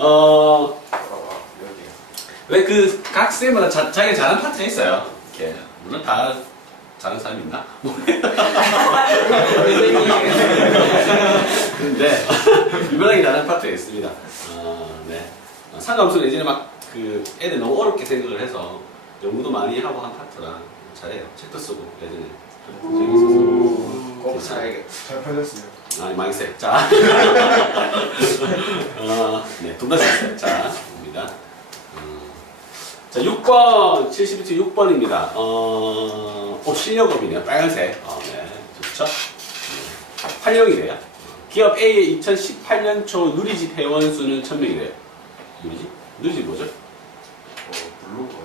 어. 왜 그 각 쌤마다 자, 자기가 잘하는 파트가 있어요. 이렇게. 물론 다 잘하는 사람이 있나? 근데 유별나게 잘하는 파트가 있습니다. 어, 네. 어, 상관없어 예전에 막그 애들 너무 어렵게 생각을 해서 연구도 많이 하고 한 파트라 잘해요. 책도 쓰고 예전에 재밌어서. 꼭 살아야겠다. 잘 팔렸어요. 아, 망했어요. 자. 어, 네, 둘다 썼어요. 자, 봅니다. 어, 자, 6번, 72쪽 6번입니다. 어, 어, 실력업이네요. 빨간색. 어, 네, 좋죠? 네. 활력이래요. 기업 A의 2018년 초 누리집 회원 수는 1000명이래요. 누리집? 누리집 뭐죠? 어, 블로그.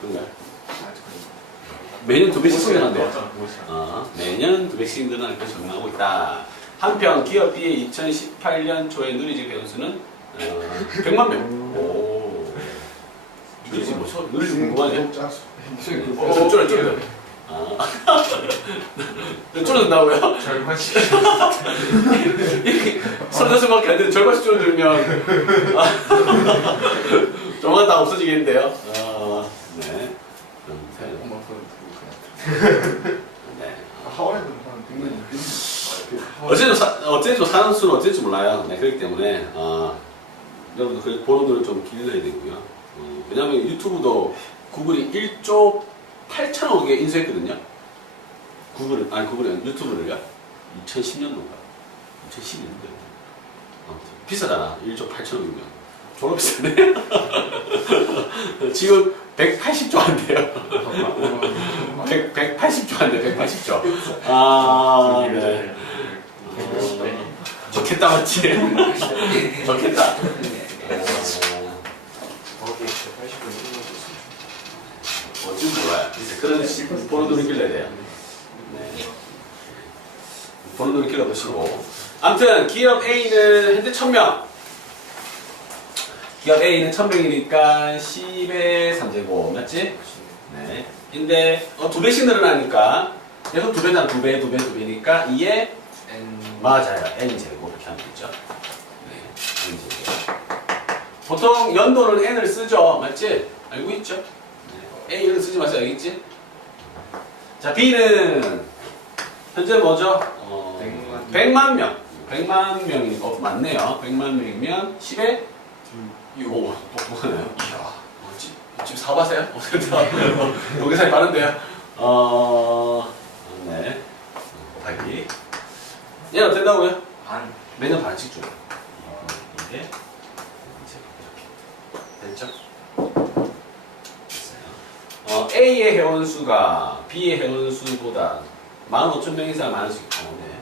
그런가요? 매년 두 배씩 곳이야? 어, 매년 200씩 늘어날 것이 전망하고 있다. 한편 기업 B의 2018년 초에 누리집 회원 수는 어, 100만 명. 오. 누리집 뭐죠? 누리집 궁금하네. 어, 좀 쫄아, 쫄아. 아. 쫄아준다고요? 절반씩. 이렇게 선전수밖에 안 되는 절반씩 쫄아들면 아, 조만 다 없어지겠는데요. 어, 네. 아무튼, 엄마 폰 그거 네. 하와이는 한 100년 어쨌든 사, 어쨌든 사는 수는 어쩔지 몰라요. 네, 그렇기 때문에 어, 여러분들 그 보는 좀 길러야 되고요. 어, 왜냐하면 유튜브도 구글이 1조 8천억에 인수했거든요. 구글을 아니 구글이 유튜브를요. 2010년도인가 2012년도. 아무튼 비싸잖아. 1조 8천억이면 졸라 비싸네. 지금 180조 한대요. 100, 180조 한대. 180조. 아, 네. 좋겠다 맞지? 좋겠다. 어, 거기에 80분 어찌 몰라요. 그런 식 보는 눈을 길러야 돼요. 네. 보는 눈을 길러보시고. 아무튼 기업 A는 현재 1000명. 기업 A는 1000명이니까 10의 3제곱 맞지? 네. 근데 어, 두 배씩 늘어나니까 계속 두 배잖아. 두 배, 두 배, 두 배니까 2에 N 맞아요. n 제곱 이렇게 하면 되죠. 네, n 제곱. 보통 연도는 n을 쓰죠. 맞지? 알고 있죠? 네. a는 쓰지 마세요. 알겠지? 자, b는 현재 뭐죠? 어, 100만 100만 명. 100만 명이니까 어, 맞네요. 100만 명이면 10에 6. 오, 똑똑하네요. 이야, 어, 지- 지금 사바세요? 독일사이 빠른데요? 어, 네. 곱하기. 얘는 어된다고요? 반. 매년 반씩 줘요. 이게 이제 이렇게 됐죠? 됐어요. 어, A의 회원 수가 B의 회원 수보다 15,000명 이상 많을 수 있고, 네.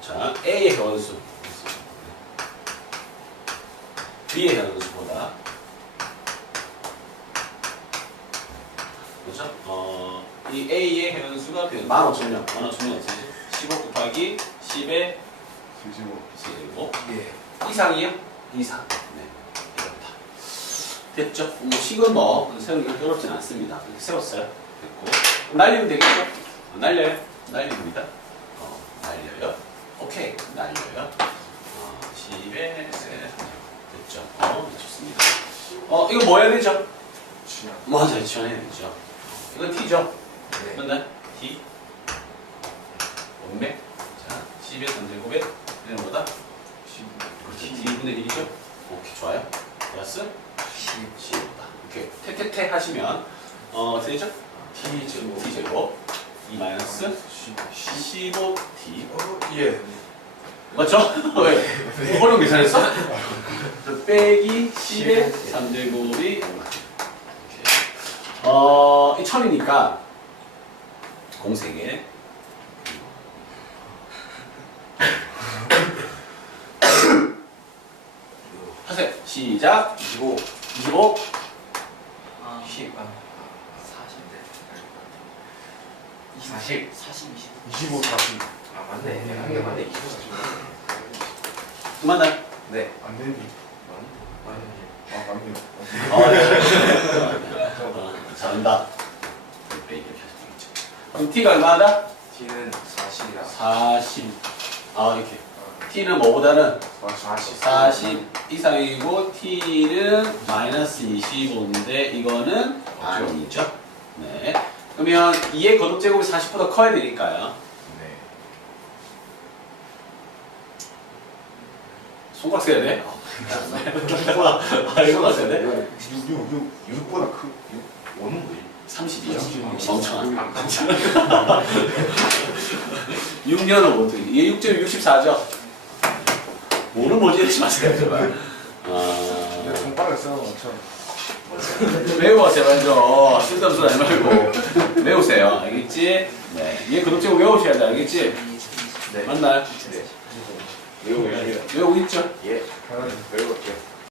자, A의 회원 수. B의 회원 수보다 그렇죠? 어, 이 A의 회원 수가 15,000명, 15,000명 어떻게 15 곱하기 10의 뒤집어. 제곱 예. 이상이요? 이상. 네. 이렇다. 됐죠? 뭐 식은 뭐 세우기 그렇게 어렵진 않습니다. 이렇게 세웠어요. 됐고 날리면 되겠죠? 어, 날려요? 날립니다. 어, 날려요. 오케이. 날려요. 어, 10에 됐죠? 어, 네, 좋습니다. 어, 이거 뭐 해야 되죠? 맞아요. 지원해야 되죠. 이건 T죠? 네. 맞나요? T. 원맥. 자, 10의 3제곱에 얘는 뭐다? 10. 그렇지. 2분의 1이죠? 오케이, 좋아요. 플러스 10, 10보다. 이렇게 태태태 하시면, 어, 되죠? T 제곱, T 제곱, 2 마이너스 15T. 어, 예. 맞죠? 왜? 어려운 계산했어? 빼기 10의 3제곱이 얼마? 이렇게. 어, 이 천이니까 공세개 하세요. 시작. 25. 25. 아, 10. 아, 40. 40. 40, 20. 25, 40. 아, 맞네. 한개 맞네. 20. 맞나요? 네. 안 되니? 맞네. 아, 맞네요. 어, 네. 어, 잘한다. 이렇게. 그럼 t가 얼마다? T는 40이라. 40. 아, 이렇게. t는 뭐보다는 40. 40 이상이고 t는 마이너스 25인데 이거는 아니죠. 네. 그러면 2의 거듭 제곱이 40보다 커야 되니까요. 네. 손가락 써야 돼? 아, 이거 써야 돼? 6, 6, 6, 6보다 크. 5는 뭐지? 30이요. 멍청한. 6년은 어떻게? 이게 6점 64죠? 뭐는 뭐지? 하지 마세요, 제발. 아, 내가 손가락에 써놓은 것처럼. 외워, 제발 좀. 쓸데없는 소리 말고. 외우세요. 알겠지? 네. 얘 그동제고 외우셔야 돼. 알겠지? 네. 맞나요? 네. 외우고 있죠? 예. 외우고 올게요.